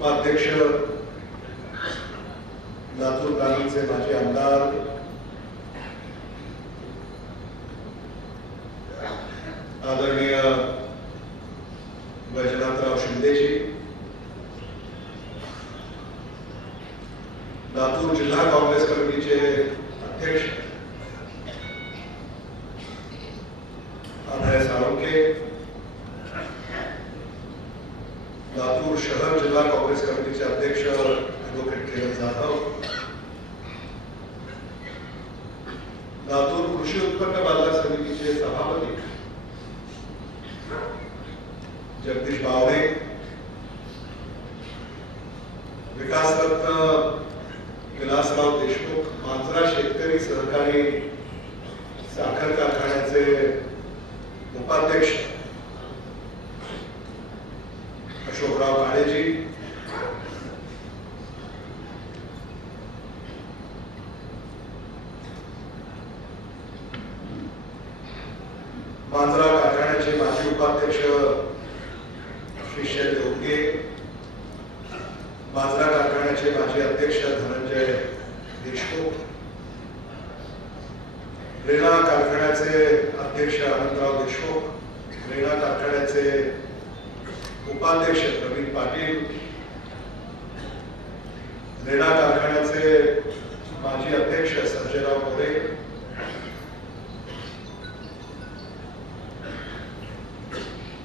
उपाध्यक्ष लातूर ग्रामीणचे माजी आमदार आदरणीय वैजनाथराव शिंदेजी, लातूर जिल्हा काँग्रेस कमिटीचे अध्यक्ष अभय साळुंखे, लातूर शहर जिल्हा काँग्रेस कमिटीचे अध्यक्ष ॲडव्होकेट किरण जाधव, लातूर कृषी उत्पन्न बाजार समितीचे सभापती जगदीश बावडे, विकासरत्न विलासराव देशमुख, मांजरा शेतकरी सहकारी साखर कारखान्याचे उपाध्यक्ष अशोकराव काळेजी, मांजरा कारखान्याचे माजी उपाध्यक्ष शिष्य देवगे, मांजरा कारखान्याचे माजी अध्यक्ष धनंजय देशमुख, रेणा कारखान्याचे अध्यक्ष अनंतराव देशमुख, रेणा कारखान्याचे उपाध्यक्ष प्रवीण पाटील, रेणा कारखान्याचे माजी अध्यक्ष संजयराव मोरे,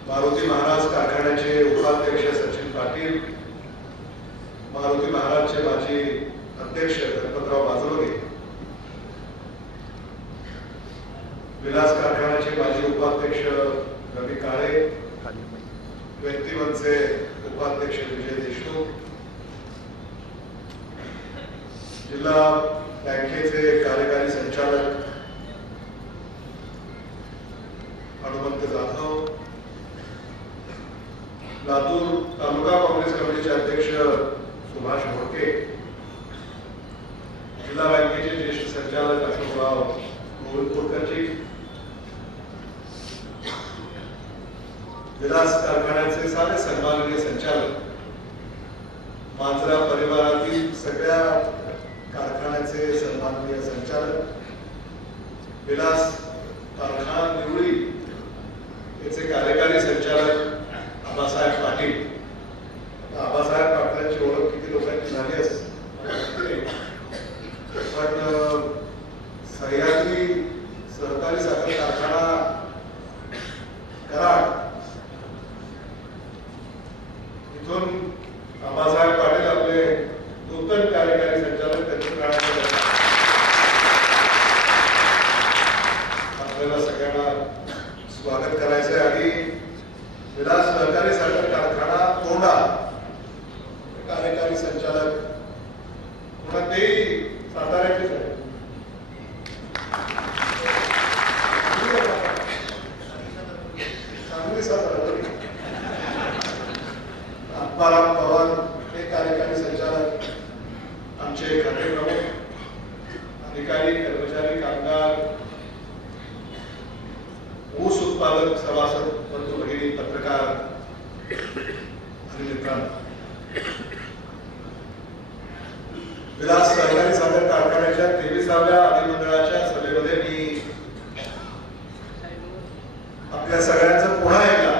मारुती महाराज कारखान्याचे उपाध्यक्ष सचिन पाटील, मारुती महाराजचे माजी अध्यक्ष गणपतराव बाजरोगे, विलास कारखान्याचे माजी उपाध्यक्ष रवी काळे, व्यक्तिमतचे उपाध्यक्ष विजय देशमुख, जिल्हा बँकेचे कार्यकारी संचालक हनुमंत जाधव, लातूर तालुका काँग्रेस कमिटीचे अध्यक्ष सुभाष मोडके, जिल्हा बँकेचे ज्येष्ठ संचालक अशोकराव गोविंदपूरकरजी, विलास कारखान्याचे सारे सन्माननीय संचालक, मांजरा परिवारातील सगळ्या कारखान्याचे सन्माननीय संचालक, विलास कारखाना निवडी याचे कार्यकारी संचालक आबासाहेब पाटील. आबासाहेब पाटलांची ओळख किती लोकांची झाली असेल, पण सह्याद्री सहकारी साखर कारखाना कराड इथून आबासाहेब पाटील आपले नूतन कार्यकारी संचालक त्यांच्या काळात आपल्याला सगळ्यांना स्वागत करायचं आहे. आणि विलास सहकारी साखर कारखाना तोंडा कार्यकारी संचालक पुन्हा तेही साताऱ्याचेच आहे, सांगली सातारा, आत्माराम पवार हे कार्यकारी संचालक, आमचे खाते प्रमुख अधिकारी कर्मचारी कामगार ऊस उत्पादक सभासद बंधू भगिनी पत्रकार आणि मित्रांनो, विलास सहकारी साखर कारखान्याच्या 23व्या अधिमंडळाच्या सभेमध्ये मी आपल्या सगळ्यांचं पुन्हा एकदा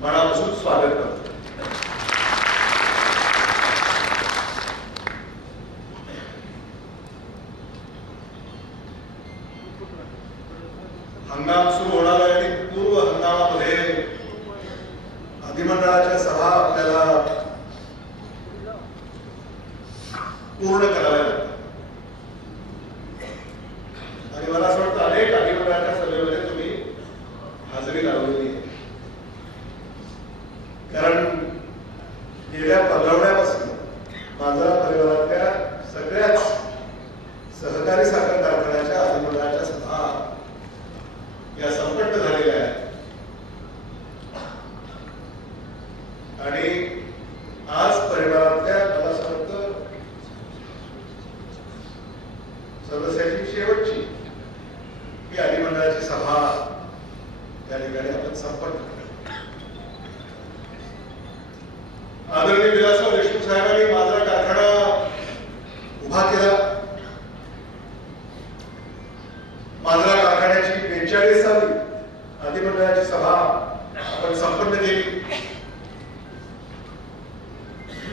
मनापासून स्वागत करतो. हंगाम सुरू होणार आहे आणि पूर्व हंगामामध्ये अधिमंडळाच्या सभा आपल्याला पूर्ण कराव्या लागतात. आणि मला असं वाटतं अनेक अधिमंडळाच्या सभेमध्ये तुम्ही हजेरी लावलेली आहे, कारण गेल्या 15 महिन्यापासून मांजरा परिवारातल्या सगळ्याच सहकारी साखर कारखान्याच्या अधिमंडळाच्या सभा या संपन्न झालेल्या आहेत. आणि आज परिवारातल्या मला असं वाटतं सदस्याची शेवटची ही अधिमंडळाची सभा त्या ठिकाणी आपण संपन्न. आदरणीय विलासराव केली.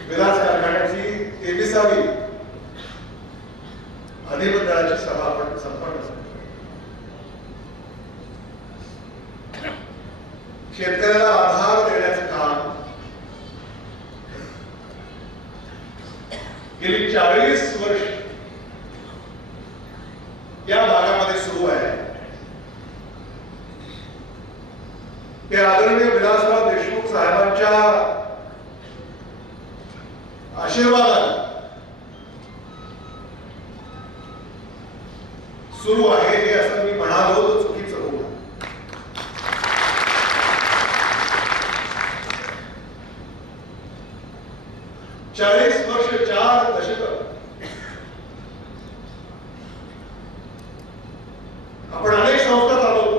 विलास कारखान्याची 23वी अधिमंडळाची सभा आपण संपन्न झाली. शेतकऱ्याला आधार देण्याचं काम गेली 40 वर्ष या भागामध्ये सुरू आहे. ते आदरणीय विलासराव देशमुख साहेबांच्या आशीर्वादाने सुरू आहे. हे असं मी म्हणालो तर चुकीचं होईल. 40 वर्ष 4 दशक आपण अनेक संस्थात आलो.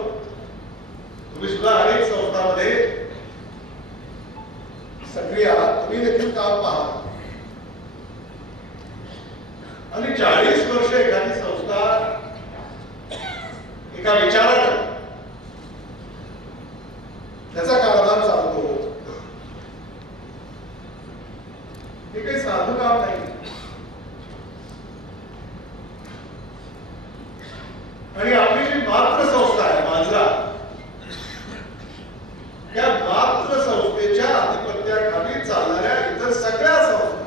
तुम्ही सुद्धा अनेक संस्थांमध्ये सक्रिय आहात. तुम्ही देखील काम पाहता. आणि 40 वर्ष एखादी संस्था एका विचारानं त्याचा कारभार चालतो. हे काही साधू काम नाही. आणि आपली जी मातृ संस्था आहे मांजरा, त्या मातृ संस्थेच्या आधिपत्याखाली चालणाऱ्या इतर सगळ्या संस्था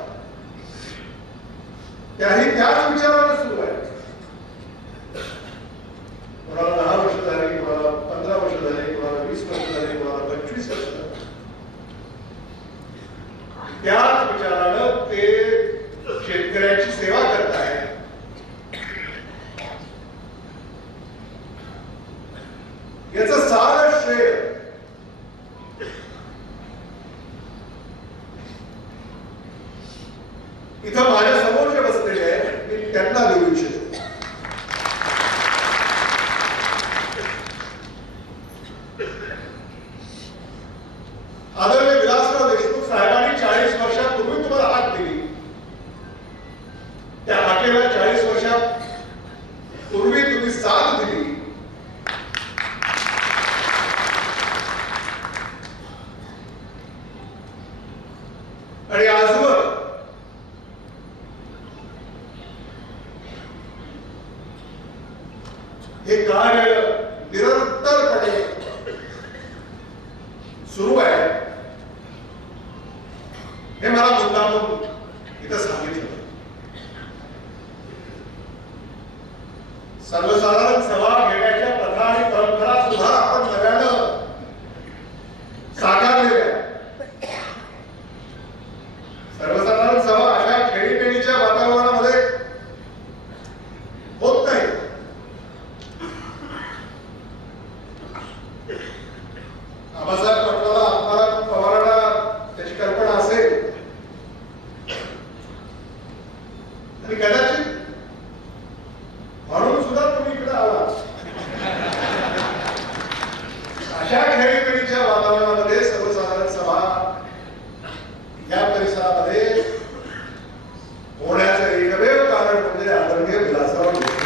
त्याही त्याच विचाराने सुरू आहे. कोणाला 10 वर्ष झाली, कोणाला 15 वर्ष झाली, कोणाला 20 वर्ष झाली, कोणाला 25 वर्ष झाली. त्याच विचारानं ते शेतकऱ्याची सेवा करत आहे. याचं सारं श्रेय इथं माझ्या समोर जे बसलेले आहेत मी त्यांना देऊ इच्छितो. आदरणीय विलासराव देशमुख साहेबांनी 40 वर्षापूर्वी तुम्हाला हाक दिली. त्या हाकेला 40 वर्षापूर्वी तुम्ही साथ दिली. आणि आजवर हे कार्य निरंतरपणे सुरू आहे. हे मला मुद्दामून इथं सांगितलं. सर्वसाधारण सभा घेण्याच्या प्रथा आणि परंपरा सुद्धा आपण नव्यानं साकारलेल्या. सर्वसाधारण सभा अशा खेळीमेळीच्या वातावरणामध्ये होत नाही. आबासाहेब पाटलाला आत्माराम पवारांना त्याची कल्पना असेल आणि कदाचित म्हणून सुद्धा तुम्ही इकडे आला. अशा खेळीमेळीच्या वातावरणामध्ये सर्वसाधारण सभा या परिसरामध्ये होण्याचं एकमेव कारण म्हणजे आदरणीय विलासराव देशमुख.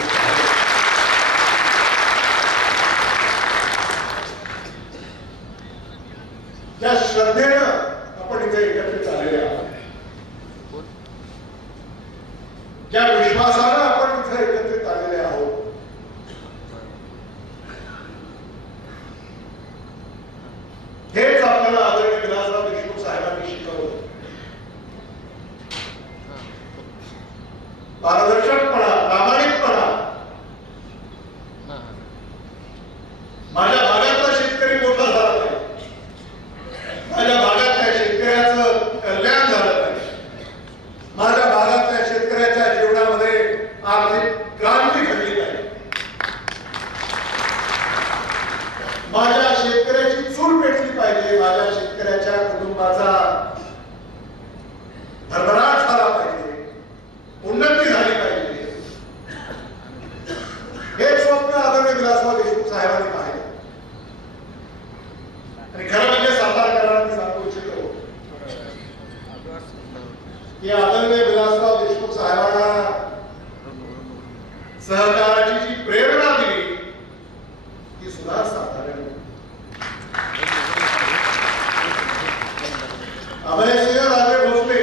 ज्या श्रद्धेनं आपण इथे एकत्रित आलेले आहोत, ज्या विश्वासानं आपण इथे एकत्रित आलेले आहोत, हेच आपल्याला आदरणीय विलासराव देशमुख साहेबांनी शिकवलं. पारदर्शकपणा, प्रामाणिकपणा. माझ्या भागातला शेतकरी मोठा झाला पाहिजे. माझ्या भागातल्या शेतकऱ्याचं कल्याण झालं पाहिजे. माझ्या भागातल्या शेतकऱ्याच्या जीवनामध्ये आर्थिक क्रांती घडली पाहिजे. माझ्या शेतकऱ्याची चूल पेटली पाहिजे. माझ्या शेतकऱ्याच्या कुटुंबाचा भरभराट झाला पाहिजे. उन्नती झाली पाहिजे. हे स्वप्न आदरणीय विलासराव देशमुख साहेबांनी पाहिलं. आणि खरं म्हणजे सातार करारांनी सांगू इच्छितो की आदरणीय विलासराव देशमुख साहेबांना सहकाराची जी प्रेरणा दिली ती सुद्धा साताऱ्याने. अभयसिंह राजे भोसले,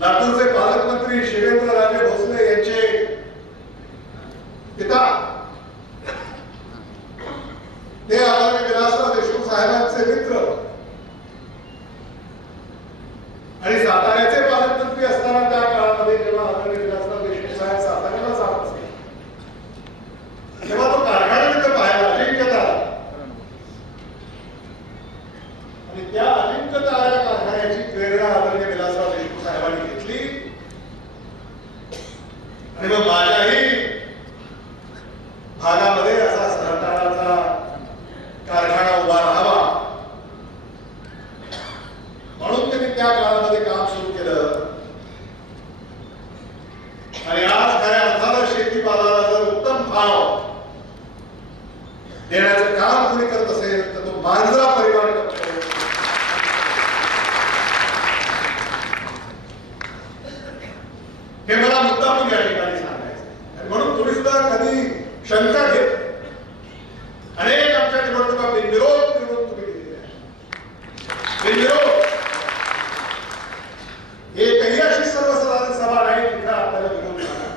लातूरचे पालकमंत्री शिवेंद्र राजे भोसले यांचे पिता ते आदरणीय विलासराव देशमुख साहेबांचे मित्र आणि साताऱ्याचे पालकमंत्री असताना त्या काळामध्ये जेव्हा आदरणीय विलासराव देशमुख साहेब साताऱ्याला जात असते तेव्हा तो कारखाना तिथे पाहायला अजिंक्यता आणि त्या अजिंक्यता या कारखान्याची प्रेरणा आदरणीय विलासराव देशमुख साहेबांनी घेतली आणि मग माझ्याही भागामध्ये असा सहकाराचा कारखाना उभा राहावा म्हणून त्यांनी त्या काळामध्ये काम सुरू केलं आणि आज खऱ्या अर्थानं शेतीमालाला जर उत्तम भाव देण्याचं काम कोणी करत असेल तर तो मांजरा परिवार करतो. हे मला मुद्दामून या ठिकाणी सांगायचं आणि म्हणून तुम्ही सुद्धा कधी शंका घेत अनेक आमच्या निवडणुका बिनविरोध निवडून तुम्ही दिलेल्या बिनविरोध एकही अशी सर्वसाधारण सभा नाही तिथं आपल्याला विरोध झाला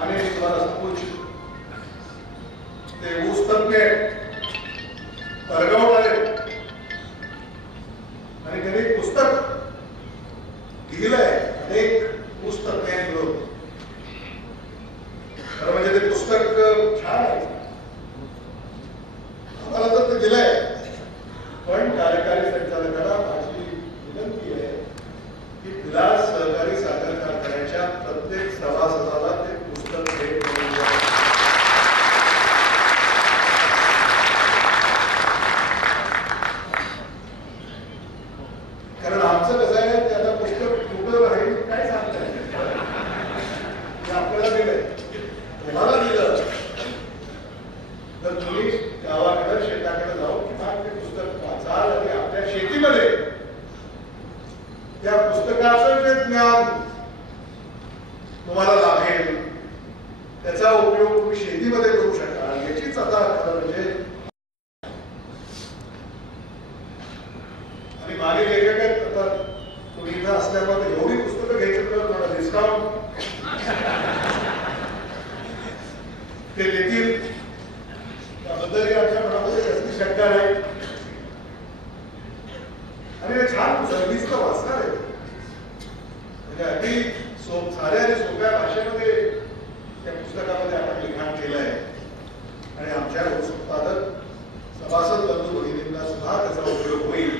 आणि तुम्हाला सांगू इच्छितो ते ऊस तज्ञ परगवणारे आणि त्यांनी पुस्तक लिहिलंय अनेक ऊस तज्ञांनी विरोध खरं म्हणजे ते पुस्तक छान आहे आम्हाला तर ते दिलंय पण कार्यकारी संचालकाला माझी विनंती आहे की विलास सहकारी साखर कारखान्याच्या प्रत्येक सभासदाला ते पुस्तक भेट करून द्या. कारण आमचं कसं आहे त्याला पुस्तक कुठं राहील काय सांगता येईल आपल्याला दिलंय तुम्हाला दिलं तर तुम्ही गावाकडे शेताकडे जाऊन किंवा ते पुस्तक वाचाल आणि आपल्या शेतीमध्ये त्या पुस्तकाचं जे ज्ञान तुम्हाला लाभेल त्याचा उपयोग तुम्ही शेतीमध्ये करू शकाल याचीच आता खरं म्हणजे आणि मागे लेखक आता तुम्ही इथं असल्यामुळे एवढी पुस्तकं घ्यायची तर थोडा डिस्काउंट ते देतील त्याबद्दलही आमच्या मनामध्ये कसली शंका नाही आणि हे छान सर्विस तर वाचणार आहे म्हणजे अगदी साध्या आणि सोप्या भाषेमध्ये त्या पुस्तकामध्ये आपण लिखाण केलं आहे आणि आमच्या ऊस उत्पादक सभासद बंधू भगिनींना सुद्धा त्याचा उपयोग होईल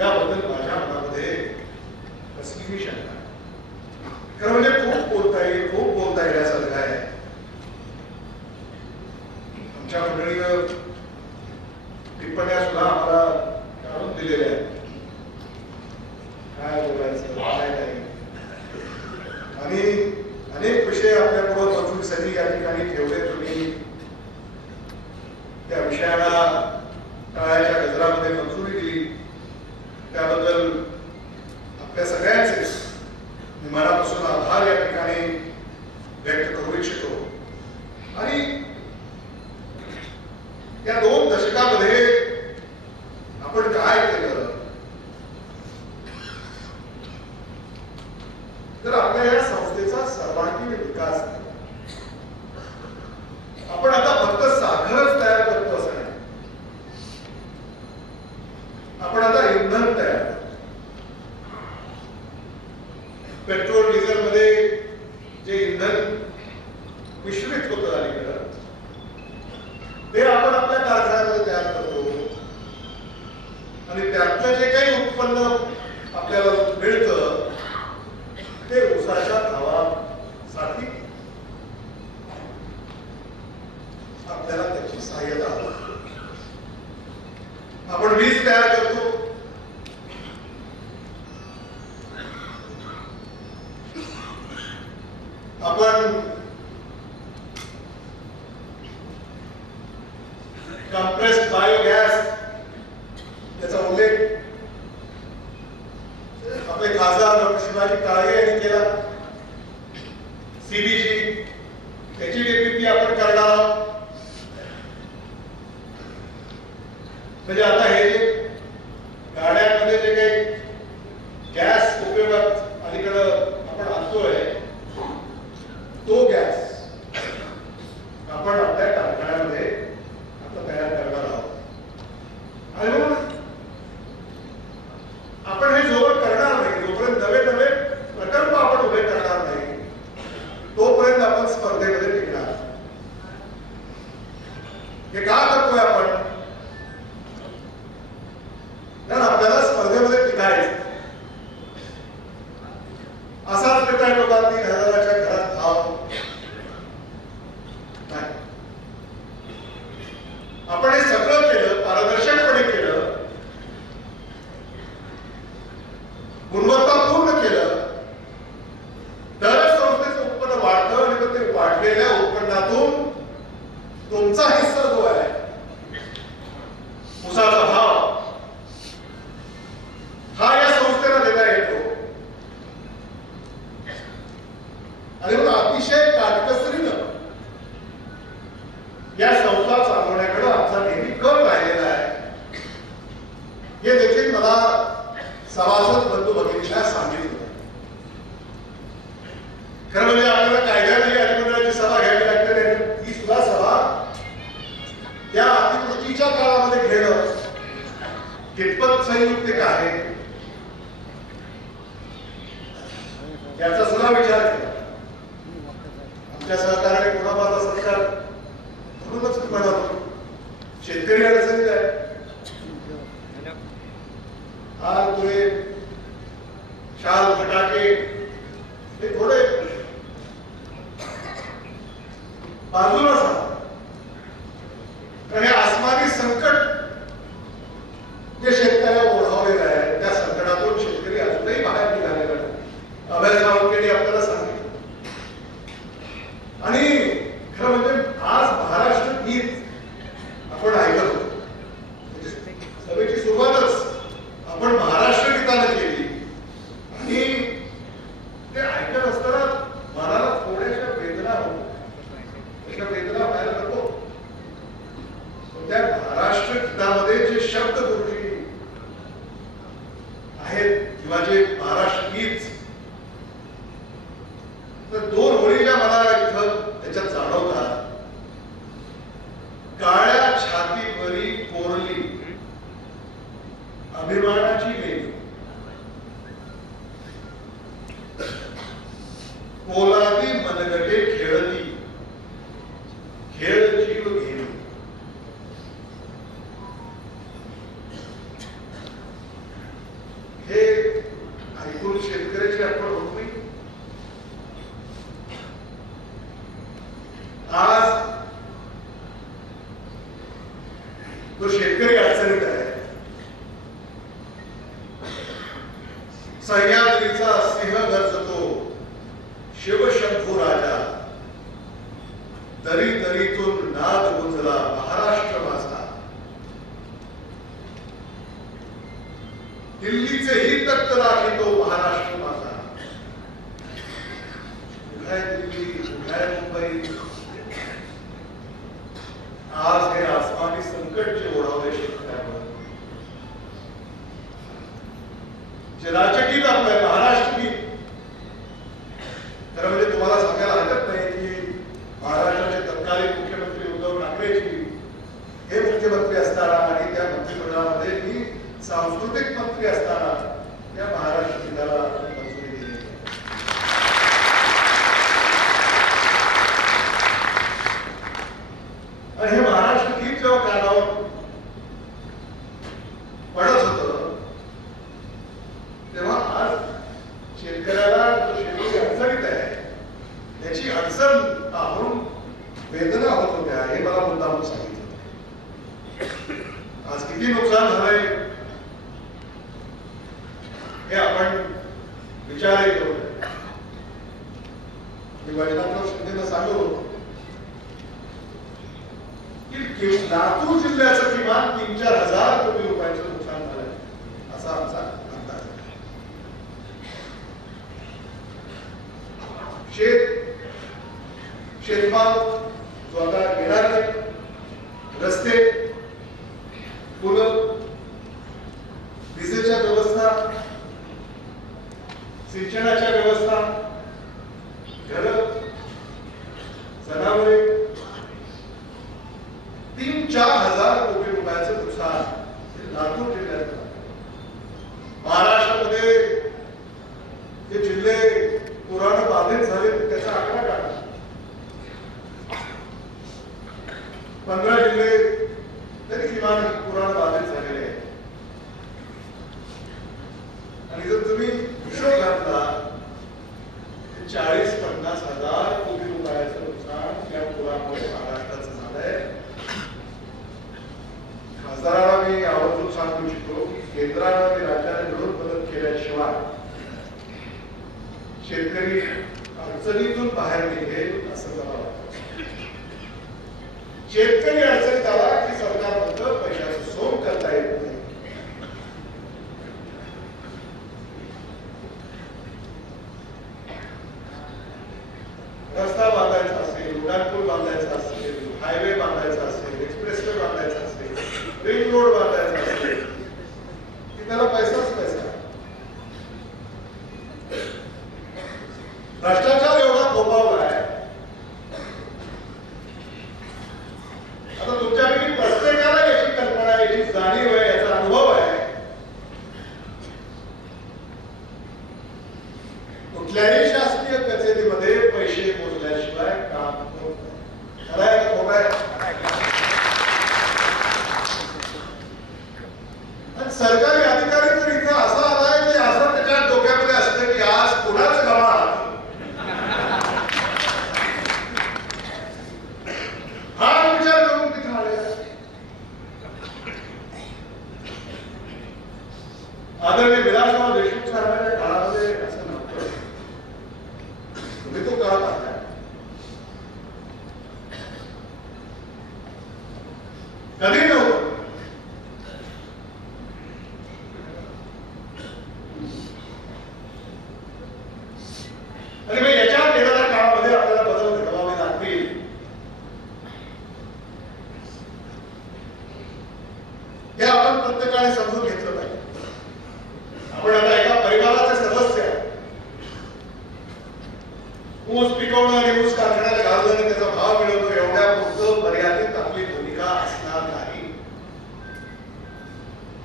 याबद्दल माझ्या मनामध्ये कसलीही शंका खरं म्हणजे खूप बोलता येण्यासारखं आहे. आमच्या मंडळीनं टिप्पण्या सुद्धा आम्हाला काढून दिलेल्या आहेत काय बोलायचं काय नाही आणि अनेक विषय आपल्या पुढे मंजुरीसाठी या ठिकाणी ठेवले तुम्ही त्या विषयाला टाळ्याच्या गजरामध्ये मंजुरी दिली त्याबद्दल आपल्या सगळ्यांचे मी मनापासून आभार या ठिकाणी व्यक्त करू इच्छितो आणि या 2 दशकामध्ये आपण काय केलं तर आपल्या या संस्थेचा सर्वांगीण विकास आपण आता फक्त साखरच तयार करतो असं नाही आपण आता इंधन तयार करतो. पेट्रोल डिझेल मध्ये जे इंधन मिश्रित होतं अलीकडं ते आपण आपल्या कारखान्यामध्ये तयार करतो आणि त्यातलं जे काही उत्पन्न आपल्याला मिळतं ते ऊसाच्या भावासाठी आपल्याला त्याची सहाय्यता होते. आपण वीज तयार करतो आपण कंप्रेस्ड बायोगॅस त्याचा उल्लेख आपले खासदार डॉक्टर शिवाजी काळे यांनी केला. सीबीजी त्याची निर्मिती आपण करणार आहोत. म्हणजे आता हे जे गाड्यांमध्ये जे काही गॅस उपयोगात अलीकडं आपण आणतोय तो गॅस आपण आपल्या कारखान्यामध्ये आता तयार करणार आहोत. आणि म्हणून आपण हे जोपर्यंत करणार नाही, जोपर्यंत नवे नवे प्रकल्प आपण उभे करणार नाही, तोपर्यंत आपण स्पर्धेमध्ये टिकणार. हे का करतोय आपण? कारण आपल्याला स्पर्धेमध्ये टिकायचं. असाच प्रकार लोकांनी 3,000च्या घरात भाव नाही. आपण हे सगळं केलं, पारदर्शकपणे केलं, गुणवत्तापूर्ण केलं, तरच संस्थेचं उत्पन्न वाढतं. आणि मग ते वाढलेल्या उत्पन्नातून तुमचा हिस्सा जो आहे, उसाचा भाव, हा या संस्थेला देता येतो. आणि मग अतिशय काटकसरीनं या संस्था चालवण्याकडे आमचा नेहमी कल राहिलेला आहे. हे देखील मला सभासद बंधू भगिनींना सांगितलं. खरं म्हणजे आपल्याला कायद्याने अधिमंडळाची सभा घ्यावी लागते. ही सुद्धा सभा या अतिवृष्टीच्या काळामध्ये घेणं कितपत संयुक्तिक आहे याचा सुद्धा विचार केला. आमच्या सहकार्याने कुणाबाचा सरकार म्हणूनच म्हणालो, शेतकरी अडचणीत आहे. हार तुळे शाल फटाके हे थोडे बाजूला सांग. कारण हे आसमानी संकट जे शेतकऱ्याला ओढावलेलं आहे, त्या संकटातून शेतकरी अजूनही बाहेर निघालेला नाही. अभय सावंतने आपल्याला सांगितलं. आणि खरं म्हणजे आज महाराष्ट्र गीत आपण ऐकत होतो. सभेची सुरुवातच आपण महाराष्ट्र गीताने केली. आणि ते ऐकत असताना मनाला थोड्याशा वेदना होत्या. त्याच्या वेदना व्हायला नको. त्या महाराष्ट्र गीतामध्ये जे शब्द गुरुजी आहेत किंवा जे महाराष्ट्र गीत, तर दोन ओळीच्या मला इथं त्याच्यात जाणवतात. काळ्या छातीवरी कोरली अभिमानाची वेणी, पोलादी मनगटे खेळती, खेळ जीव घेणी. हे ऐकून शेतकऱ्याची आपण होत नाही. आज तो शेतकरी अडचणीत आहे. सह्याद्रीचा सिंह गरजतो, शिवशंभू राजा, दरी दरीतून नाद गुंजला महाराष्ट्र माझा. दिल्लीचेही तख्त राखितो महाराष्ट्र माझा. उघाय दिल्ली, उघाय मुंबई, आज हे आसमानी संकट जे ओढावले शेतकऱ्यावर, जे राज्यगीत आपलं महाराष्ट्र गीत. तर म्हणजे तुम्हाला सांगायला हरकत नाही की महाराष्ट्राचे तत्कालीन मुख्यमंत्री उद्धव ठाकरेजी हे मुख्यमंत्री असताना आणि त्या मंत्रिमंडळामध्ये मी सांस्कृतिक मंत्री असताना या महाराष्ट्र गीताला मंजुरी दिली. आणि हे महाराष्ट्र गीत जेव्हा कानावर पडत होतं, तेव्हा आज शेतकऱ्याला जो शेतकरी अडचणीत आहे त्याची अडचण पाहून वेदना होत होत्या. हे मला मुद्दाम सांगितलं. आज किती नुकसान झालंय हे आपण विचारही करू. मी वैजनाथराव शिंदेला सांगत होतो की लातूर जिल्ह्याचं किमान 3-4 हजार कोटी रुपयांचं नुकसान झालंय असा आमचा अंदाज आहे. शेतमाल जो आता येणार रस्ते, पुलं, मी आवर्जून सांगू इच्छितो की केंद्राने आणि राज्याने मिळून मदत केल्याशिवाय शेतकरी अडचणीतून बाहेर निघेल असं मला वाटतं. शेतकरी अडचणीत आला की सरकारबद्दल पैशाचं सोंग करता येत नाही. रस्ता बांधायचा असेल, उड्डाणपूल बांधायचा असेल, हायवे बांधायचा असेल, एक्सप्रेसवे बांधायचा असेल, रिंग रोड बांधायचा असेल की त्याला पैसाच पैसा. भ्रष्टाचार एवढा फोफावला आहे. आता तुमच्यापैकी प्रत्येकाला याची कल्पना, याची जाणीव आहे, याचा अनुभव आहे. कुठल्याही शासकीय कचेरीमध्ये पैसे मोजल्याशिवाय काम होत नाही. खरं आहे का खोटं आहे? आणि सरकारी अधिकारी तर इथं असा आलाय की असं त्याच्या डोक्यामध्ये असतं की आज कुणाचं गव्हाण हा विचार करून तिथे आलेला. आदरणीय विलासराव देशमुख साहेबांच्या काळामध्ये असं नव्हतं. तुम्ही तो काळ पाहताय. कधी नव्हतं. आणि मग याच्या येणाऱ्या काळामध्ये आपल्याला बदल घडवावे लागतील. हे आपण प्रत्येकाने समजून घेतलं पाहिजे. आपण आता एका परिवाराचे सदस्य आहे. ऊस पिकवणं आणि ऊस कारखान्यात घालणं आणि त्याचा भाव मिळवणं एवढ्या पुरतं मर्यादित आपली भूमिका असणार नाही.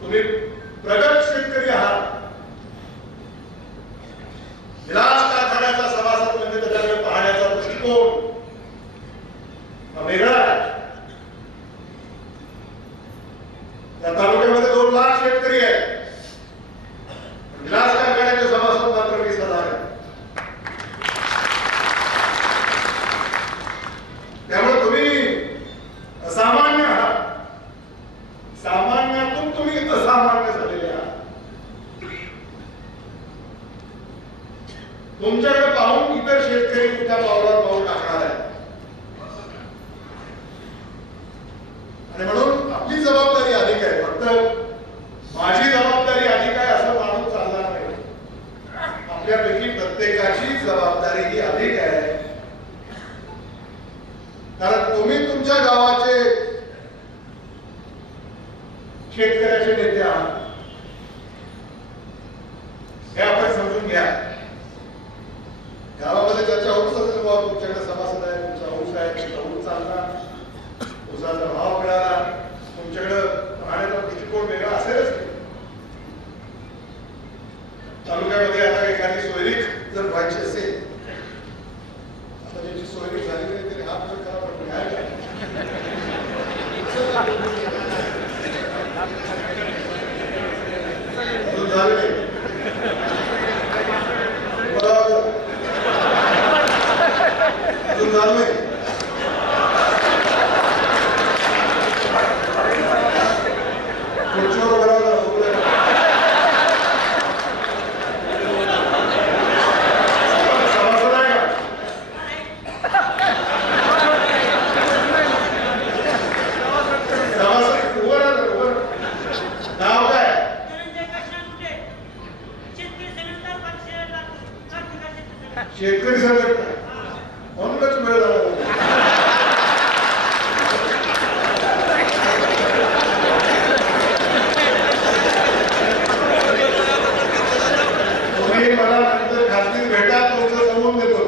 तुम्ही प्रगत शेतकरी आहात. विलास कारखान्याचा सभासद म्हणजे त्याच्याकडे पाहण्याचा दृष्टिकोन हा वेगळा आहे. त्या तालुक्यामध्ये 2 लाख शेतकरी आहेत. विलास कारखान्याचे सभासद मात्र 20,000 आहेत. त्यामुळे तुम्ही असामान्य आहात. सामान्यातून तुम्ही असामान्य झालेले आहात. तुमच्याकडे पाहून इतर शेतकरी तुमच्या पावलावर पाऊल टाकणार आहे. आणि म्हणून आपली जबाबदारी अधिक आहे. फक्त माझी जबाबदारी अधिक आहे असं मानून चालणार नाही. आपल्यापैकी प्रत्येकाची जबाबदारी ही अधिक आहे. कारण तुम्ही तुमच्या गावाचे शेतकऱ्याचे नेते आहात हे आपण समजून घ्या. गावामध्ये ज्याच्या ऊस असेल बाबा तुमच्याकडे सभासद आहे, तुमचा ऊस आहे, तुमचा ऊस चालला, ऊसाचा भाव मिळाला, तुमच्याकडे राहण्याचा दृष्टिकोन वेगळा असेलच. तालुक्यामध्ये आता एखादी सोयरीक जर व्हायची असेल, आता ज्याची सोयरीक झाली नाही तरी हात जर करा पण घ्यायला झाले नाही. अजून झालं नाही. खुर्चीवर उभं राहून सभासद आहे का? सभासद उभं राहा. उभं नाव काय? शेतकरी संघटना म्हणूनच वेळ झाला. तुम्ही मला नंतर खासगी भेटा तुमचं जमवून देतो.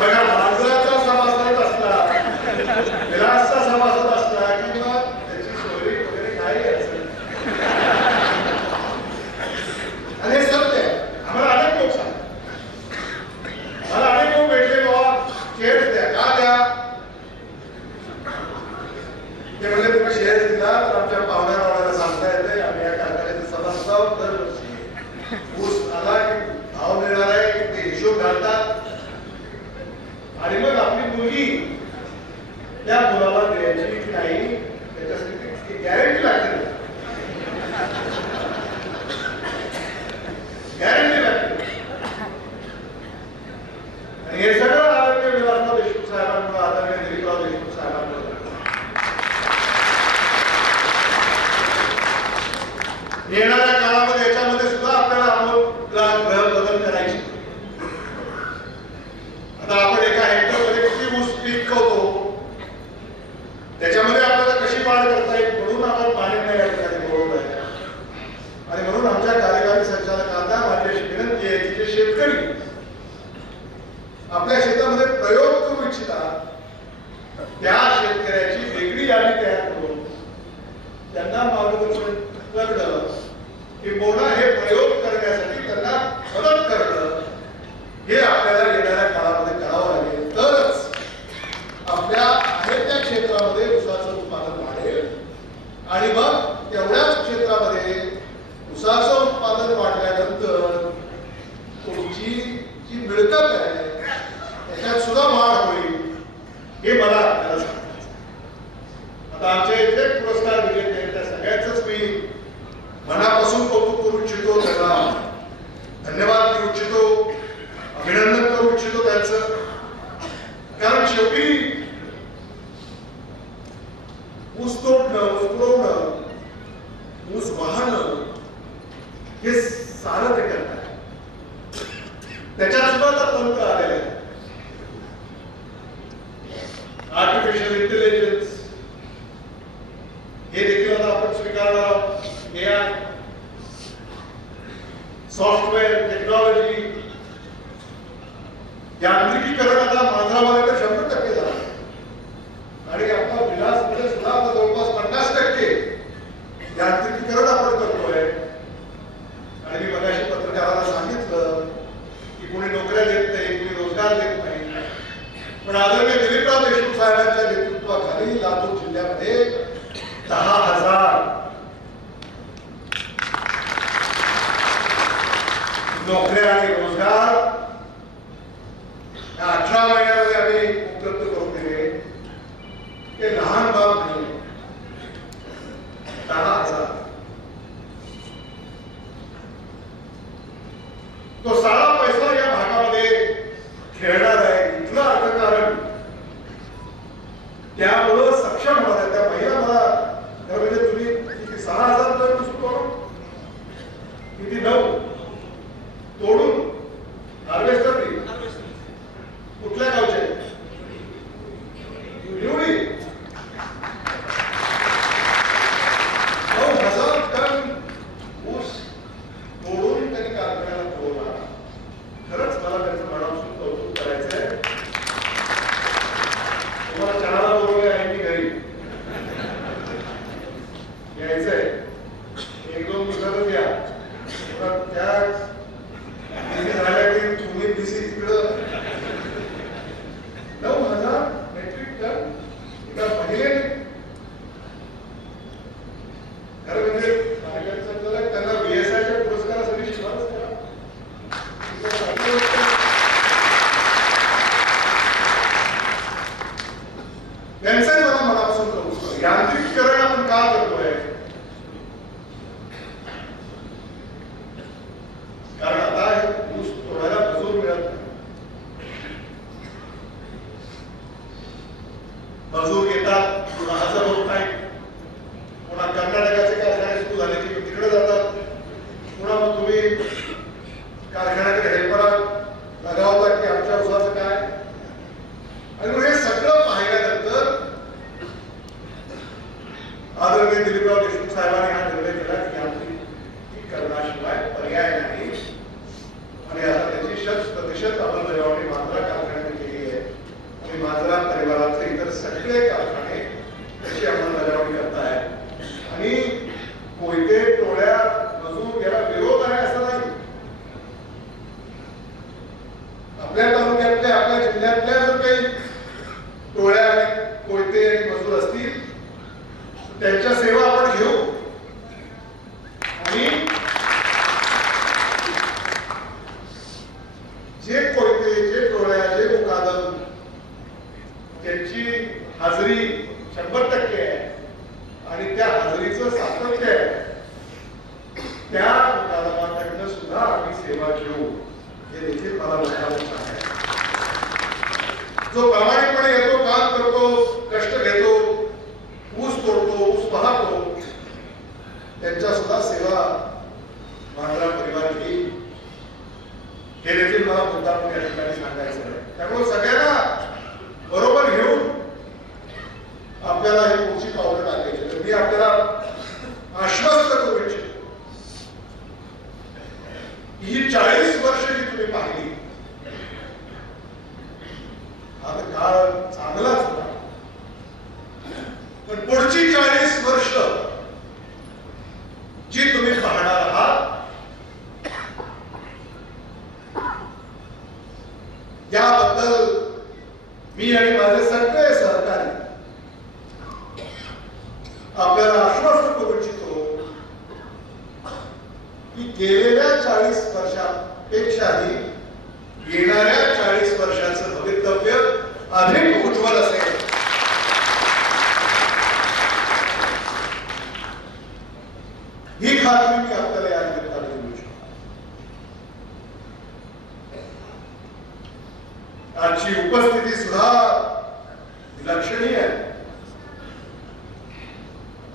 बघा मांजराचा सभासद असला, विलासचा सभासद असला किंवा त्याची सोयरी वगैरे काही असेल मुलगी त्या मुलाला द्यायची की नाही त्याच्यासाठी गॅरंटी लागते, गॅरंटी लागते. आणि हे सगळं आदरणीय विलासराव देशमुख साहेबांमुळे, आदरणीय दिलीपराव देशमुख साहेबांमुळे. येणाऱ्या काळामध्ये याच्यामध्ये सुद्धा आपल्याला आमूलाग्र बदल करायचे. आता आपण एका हेक्टरमध्ये किती ऊस पिकवतो त्याच्यामध्ये आपल्याला कशी वाढ करता येईल म्हणून आपण पाणी या ठिकाणी बोलवत आहे. आणि म्हणून आमच्या कार्यकारी संचालकांना माझी अशी विनंती आहे की जे शेतकरी आपल्या शेतामध्ये प्रयोग करू इच्छितात त्या शेतकऱ्याची वेगळी यादी तयार करून त्यांना मार्गदर्शन करणं किंवा हे प्रयोग करण्यासाठी त्यांना मदत करणं हे आपल्याला येणाऱ्या काळामध्ये करावं लागेल. तरच आपल्या आहे त्या क्षेत्रामध्ये ऊसाचं उत्पादन वाढेल आणि मग तेवढ्याच क्षेत्रामध्ये ऊसाचं उत्पादन वाढल्यानंतर तुमची जी मिळकत आहे त्याच्यात सुद्धा वाढ होईल हे मला आपल्याला सांगायचं. आता आमच्या इथे पुरस्कार विजेते त्या सगळ्यांचंच मी मनापासून कौतुक करू इच्छितो, त्यांना धन्यवाद देऊ इच्छितो, अभिनंदन करू इच्छितो त्यांचं. कारण शेवटी ऊस तोडणं, ऊस पुरवणं, ऊस वाहणं हे सारं ते करतात. त्याच्यात सुद्धा आता तंत्र आलेलं आहे. आर्टिफिशियल इंटेलिजन्स हे देखील आता आपण स्वीकारणार आहोत. AI, सॉफ्टवेअर टेक्नॉलॉजी, यांत्रिकीकरण आता मानवामध्ये तर 100% झालं आणि आपला विलासमध्ये सुद्धा आता जवळपास 50% यांत्रिकीकरण आपण करतोय. आणि मी मगाशी पत्रकारांना सांगितलं की कोणी नोकऱ्या देत नाही, कोणी रोजगार देत नाही, पण आदरणीय दिलीपराव देशमुख साहेबांच्या नेतृत्वाखाली लातूर जिल्ह्यामध्ये 10,000 नोकऱ्या आणि रोजगार 18 महिन्यामध्ये आम्ही उपलब्ध करून दिले. हे लहान बाब नाही. 10,000 तो सारा पैसा या भागामध्ये खेळणार आहे. इथलं अर्थकारण त्यामुळं सक्षम होणार आहे. त्या महिला मला म्हणजे तुम्ही किती 6,000 रुपये करून किती 9 तोडून हार्वेस्टर कुठल्या गावचे निवडी 9,000 टन ऊस तोडून त्यांनी कारखान्याला पुरवला. खरंच मला त्याचं मनापासून कौतुक करायचंय. तुम्हाला चहाला बोलवले आहे की घरी यायचंय 1-2 दिवसातच या. त्या झाल्या की तुम्ही दिसी तिकडं 9,000 मेट्रिक टन एका महिलेने. खरं म्हणजे त्यांना BSIच्या पुरस्कारासाठी शिफारस करा. त्यांचंही मला मनापासून कौतुक. यांत्रिकीकरण आपण का करतोय? कारण आता ऊस तोडायला मजूर मिळत नाही. मजूर येतात, पुन्हा हजर होत नाही. पुन्हा कर्नाटकाचे कारखाने सुरू झाले की तिकडे जातात. पुन्हा मग तुम्ही कारखान्याकडे हेल्परा लगावता की आमच्या ऊसाचं काय. आणि मग हे सगळं पाहिल्यानंतर आदरणीय दिलीपराव देशमुख साहेबांनी हा निर्णय केला की यांत्रिकीकरणाशिवाय पर्याय नाही. आणि आता त्याची 100% अंमलबजावणी मांजरा कारखान्याने केली आहे. आणि मांजरा परिवारातले इतर सगळे कारखाने त्याची अंमलबजावणी करत आहेत. आणि कोयते, टोळ्या, मजूर याला विरोध आहे असं नाही. आपल्या तालुक्यातल्या, आपल्या जिल्ह्यातल्या जर काही टोळ्या, कोयते आणि मजूर असतील त्यांच्या सेवा आपण घेऊ. आणि जे कोयते, जे टोळ्या, जे मुकादम त्यांची हाजरी 100% आहे आणि त्या हाजरीचं सातत्य आहे. त्या मुकादमाकडनं सुद्धा आम्ही सेवा घेऊ हे देखील मला लोकांना सांगायचं. जो प्रामाणिकपणे येतो, काम करतो, कष्ट घेतो, ऊस तोडतो, ऊस पाहतो, त्यांच्या सुद्धा सेवा माझा परिवार घेईल हे देखील मला मुद्दाम या ठिकाणी सांगायचं आहे. त्यामुळे सगळ्यांना बरोबर घेऊन आपल्याला हे पुढची पावलं टाकायची. तर मी आपल्याला आश्वस्त करू इच्छितो ही 40 वर्ष जी तुम्ही पाहिली हा काळ चांगलाच होता, पण पुढची 40 वर्ष जी तुम्ही पाहणार आहात याबद्दल मी आणि माझे सगळे सहकारी आपल्याला आश्वस्त करू इच्छितो की गेलेल्या 40 वर्षापेक्षाही येणाऱ्या 40 वर्षाचं भवितव्य अधिक उज्ज्वल असेल. ही खात्री मी आपल्याला या निमित्ताने देऊ इच्छितो. आजची उपस्थिती सुद्धा लक्षणीय आहे.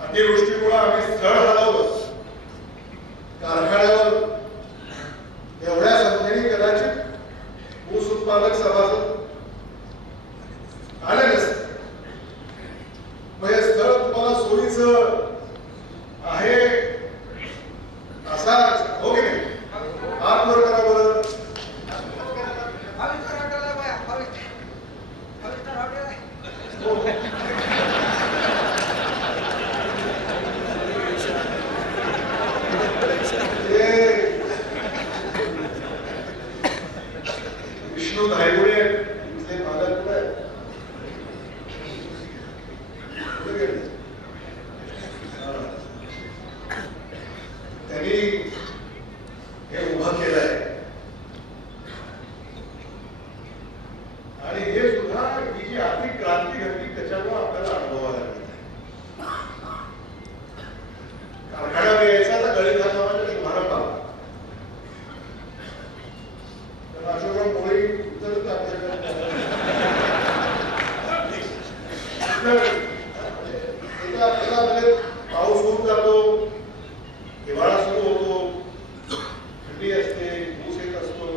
अतिवृष्टीमुळे आम्ही स्थळ हलवलं. कारखान्यावर एवढ्या संख्येने कदाचित ऊस उत्पादक सभासद आले नसते. मग हे स्थळ तुम्हाला सोयीचं आहे असा हो की नाही? हात वर करा बरं. विष्णू धायगुडे इथले मालक कुठे आहेत? त्यांनी हे उभं केलंय आणि हे सुद्धा ही जी आर्थिक क्रांती घडली त्याच्यामुळे आपल्याला अनुभवायला लागली. कारखान्यात यायचा तर गळीत हातामध्ये शुभारंभ आला. तर अशोकराव मोळी उतरत आपल्याला म्हणजे पाऊस होऊन जातो, हिवाळा सुरू होतो, थंडी असते, ऊस येत असतो,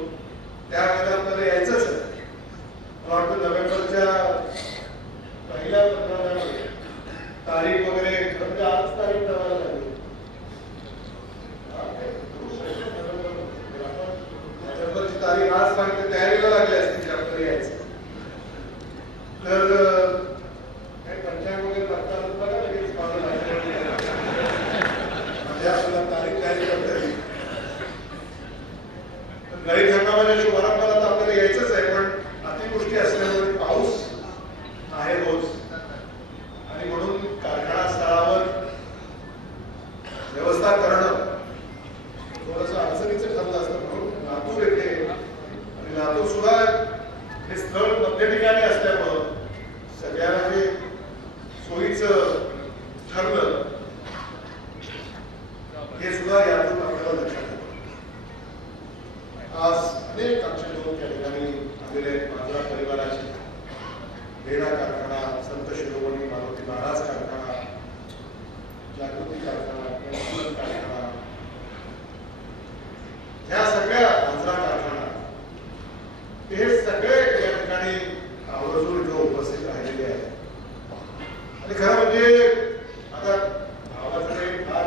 त्यामध्ये आपल्याला यायचंच आहे. मला वाटतं नोव्हेंबरच्या पहिल्या 15 तारीख वगैरे म्हणजे आज तारीख ठरवायला लागली. नोव्हेंबरची तारीख आज सांगते, तयारीला लागली असते आपल्याला यायचं. तर पंचांग वगैरे लागतात बघा लगेच आपल्याला तारीख तयारी करता येईल. गळीत हंगामाच्या शुभारंभाला तर आपल्याला यायचंच आहे, पण अतिवृष्टी असल्यामुळे पाऊस आहे रोज आणि म्हणून कारखाना स्थळावर व्यवस्था करणं थोडंसं अडचणीचं ठरलं असतं. म्हणून लातूर येथे आणि लातूर सुद्धा हे स्थळ मध्य ठिकाणी असल्यामुळं सगळ्यांना हे सोयीचं ठरलं हे सुद्धा यातून आपल्याला लक्षात येतं. आज अनेक आमचे लोक त्या ठिकाणी आलेले आहेत. माझ्या परिवाराचे बेडा कारखाना, संत शिरोमणी मारुती महाराज कारखाना, जागृती कारखाना, कारखाना, ह्या सगळ्या मांजरा कारखाना हे सगळे या ठिकाणी आवर्जून जो उपस्थित राहिलेले आहेत. आणि खरं म्हणजे आता आवाज काही फार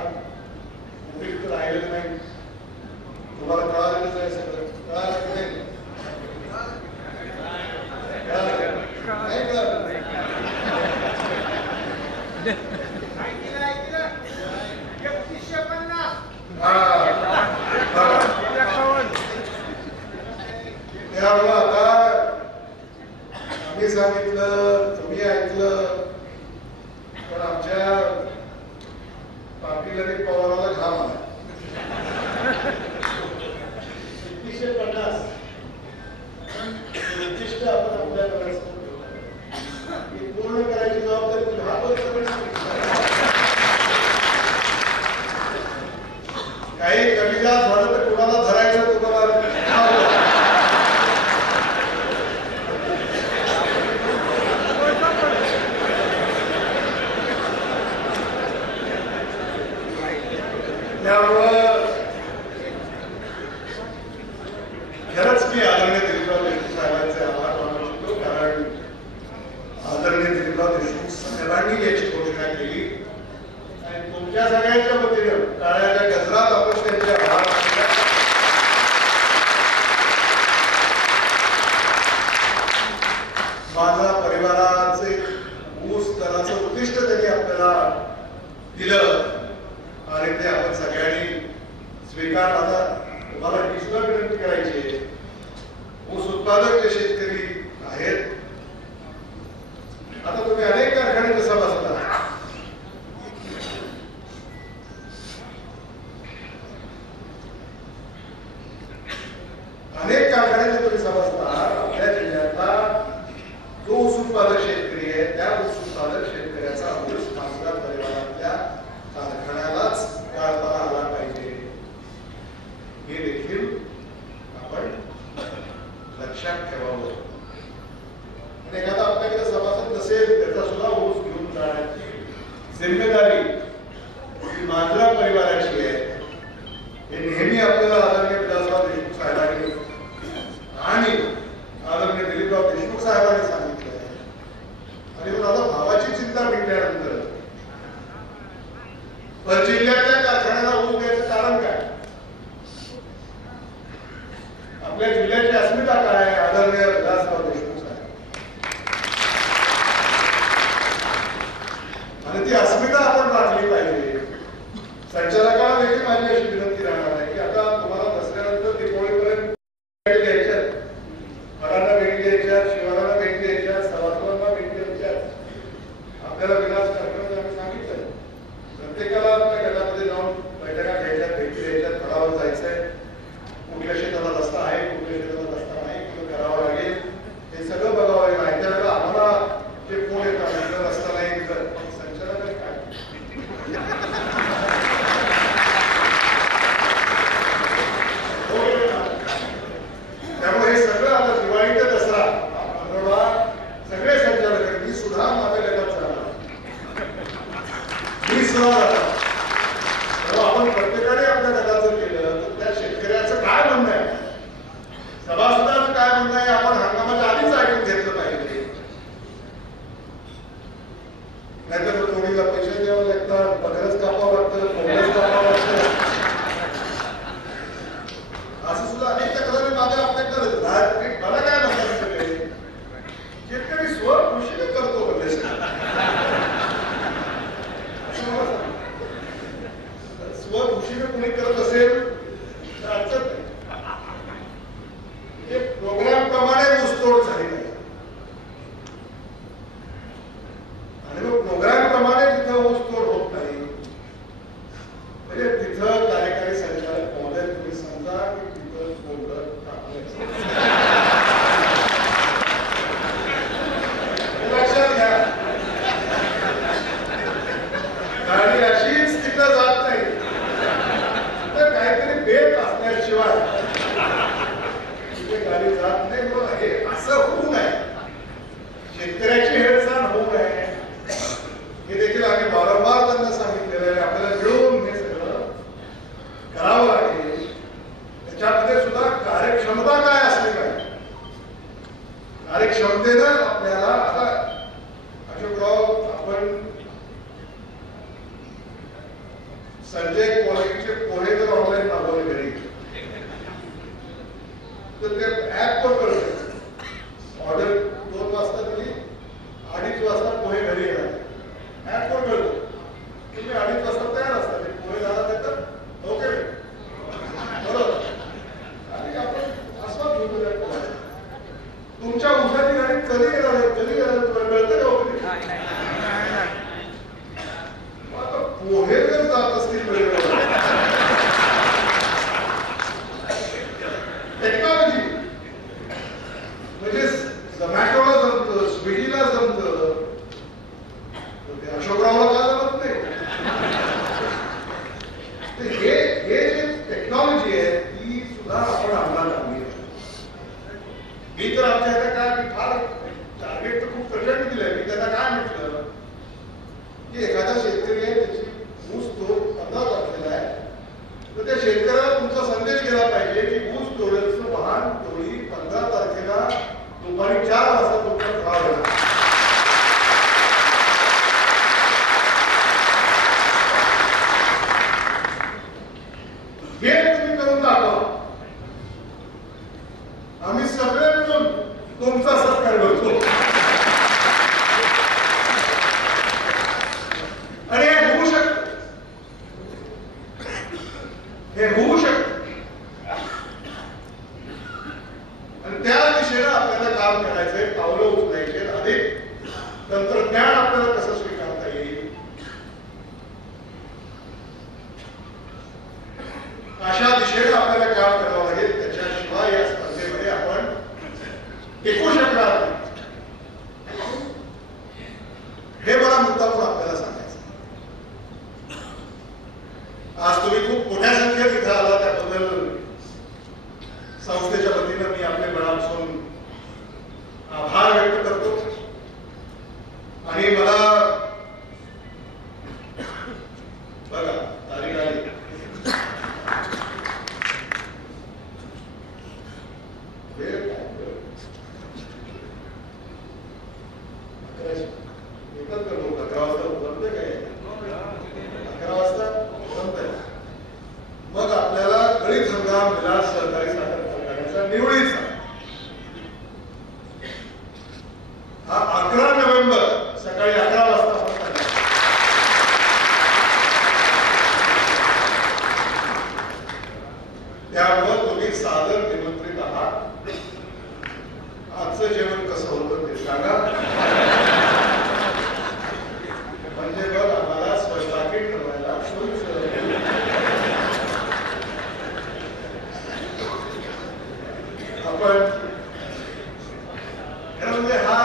उपयुक्त राहिलेलं नाही. तुम्हाला कळालेलंच आहे, सगळं कळालं की नाही? त्यामुळे आता आम्ही सांगितलं, तुम्ही ऐकलं, पण आमच्या पाटील आणि पवाराला घाम आला. 2150 उद्दिष्ट आपण आपल्याकडे साहेबांनी याची घोषणा केली आणि तुमच्या सगळ्यांच्या वतीनं टाळ्याच्या गजरात आपण त्यांचे आभार मानले. माझा परिवाराचे ऊस दराचं उद्दिष्ट त्यांनी आपल्याला दिलं आणि ते आपण सगळ्यांनी स्वीकार. आता तुम्हाला ही सुद्धा विनंती करायची, ऊस उत्पादक जे शेतकरी आहेत, आता तुम्ही अनेक कारखाने कसा बसला, अनेक कारखान्याचे तुम्ही समजता. आपल्या जिल्ह्यातला जो ऊस उत्पादक शेतकरी आहे त्या ऊस उत्पादक शेतकऱ्याचा ऊस माझ्या परिवारातल्या कारखान्यालाच गाळता आला पाहिजे, हे देखील आपण लक्षात ठेवावं. आणि एखादा आपल्याकडे सभासद नसेल त्याचा सुद्धा ऊस घेऊन जाण्याची जिम्मेदारी ही माझ्या परिवाराची आहे. हे नेहमी आपल्याला आदरणीय विलासराव देशमुख साहेबांनी आणि आदरणीय दिलीपराव देशमुख साहेबांनी सांगितलं आहे. आणि माझ्या भावाची चिंता मिटल्यानंतर पर जिल्ह्यातल्या कारखान्याला ऊस द्यायचं कारण काय, आपल्या जिल्ह्याची अस्मिता काय, आदरणीय विलासराव देशमुख साहेब. आणि ती अस्मिता आपण राखली पाहिजे. संचालकांना देखील माझी अशी विनंती राहणार आहे की आता तुम्हाला दसऱ्यानंतर दिवाळीपर्यंत द्यायच्या, फळांना भेटी द्यायच्या, शिवारांना भेटी द्यायच्या, सभासदांना भेटी द्यायच्या. आपल्याला विलास कार्यक्रम आम्ही सांगितलं, प्रत्येकाला आपल्या गटामध्ये जाऊन बैठका घ्यायच्या, भेटी द्यायच्या, फळावर जायचंय, कुठल्या शेताला रस्ता आहे, कुठल्या शेताला रस्ता नाही, कुठं करावं लागेल हे सगळं बघावं लागेल. ऐकायला आम्हाला जे फोन येतात रस्ता नाही, संचालक काय त्यामुळे हे सगळं आता दिवाळी ते दसरा सगळे संचालक, मी सुद्धा माझ्या गटात झाला, मी सुद्धा आपण प्रत्येकाने आपल्या गटाचं केलं तर त्या शेतकऱ्याचं काय म्हणणं आहे, सभासदाचं काय म्हणणं आहे, आपण हंगामाच्या आधीच ऐकून घेतलं पाहिजे. नाहीतर थोडीला पैसे द्यावं लागतात, पगारच कापावं लागतं, कोंबडच कापावं लागतं, असं सुद्धा अनेक तक्रारी माझ्या आपल्याकडे. मला काय म्हणतात सगळे शेतकरी स्वकृषीने करतो म्हणजे स्वकृषीने कुणी करत असेल तर अडचण नाही. प्रोग्राम प्रमाणे ऊसतोड झाली नाही आणि मग प्रोग्राम प्रमाणे तिथं ऊसतोड होत नाही म्हणजे तिथं कार्यकारी संचालक महोदय तुम्ही समजा की तिथं फोल्डर लक्षात घ्या, गाडी अशीच तिथं जात नाही, तिथं काहीतरी बेत असल्याशिवाय तिथे गाडी जात नाही. मग हे असं होऊ नये, शेतकऱ्याची हेळसांड होऊ नये हे देखील आम्ही वारंवार त्यांना सांगितलेलं आहे. आपल्याला मिळून हे सगळं करावं लागेल. त्याच्यामध्ये सुद्धा कार्यक्षमता काय असली पाहिजे. कार्यक्षमतेनं आपल्याला आता अशोकराव आपण संजय क्वालिटीचे पोहे जर ऑनलाईन मागवले घरी तर ते ऍप वर कळतं, ऑर्डर 2 वाजता दिली, 2:30 वाजता पोहे घरी येणार, ऍप वर कळतं. तुम्ही 2:30 वाजता तयार असता, ते पोहे दादा देतात, ओके बरोबर. आणि आपण आस्वाद घेऊन तुमच्या उसाची गाडी कधी येणार आहे, कधी येणार तुम्हाला कळतं का वगैरे. आता पोहे जर जात असतील वेळेवर आणि मला बघा तारीख आली वेळ काय एकच करतो 11 वाजता उपलब्ध काय 11 वाजता जमतंय मग आपल्याला गळीत हंगाम विलास सहकारी साखर कारखान्याचा निवडीचा हा 11 नोव्हेंबर सकाळी 11 वाजता त्यामुळं तुम्ही सादर निमंत्रित आहात. आजचं जेवण कसं होतं ते सांगा म्हणजे बघ आम्हाला स्वयंपाकी ठरवायला आपण म्हणजे हा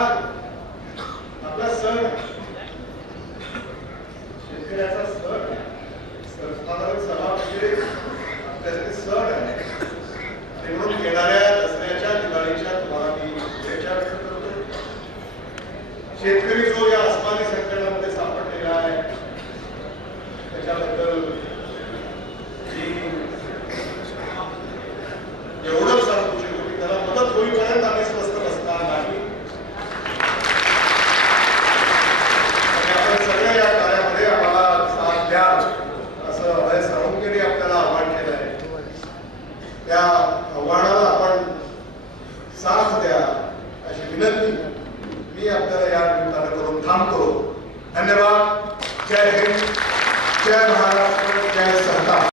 आपला सण शेतकऱ्याचा सण संस्थानात्मक सभा म्हणजे आपल्यासाठी सण आहे आणि म्हणून येणाऱ्या दसऱ्याच्या दिवाळीच्या तुम्हाला मी शुभेच्छा व्यक्त करतो. शेतकरी जो या अस्मानी संकटामध्ये सापडलेला आहे त्याच्याबद्दल एवढंच सांगू शकतो की त्याला मदत होईपर्यंत आम्ही स्वस्त बसणार नाही. आपण सगळ्या या कार्यामध्ये आम्हाला साथ द्या असं अभय साळुंखेंनी आपल्याला आव्हान केलं आहे. त्या आव्हानाला आपण साथ द्या अशी विनंती मी आपल्याला या निमित्तानं करून थांबतो. धन्यवाद. जय हिंद. जय महाराष्ट्र.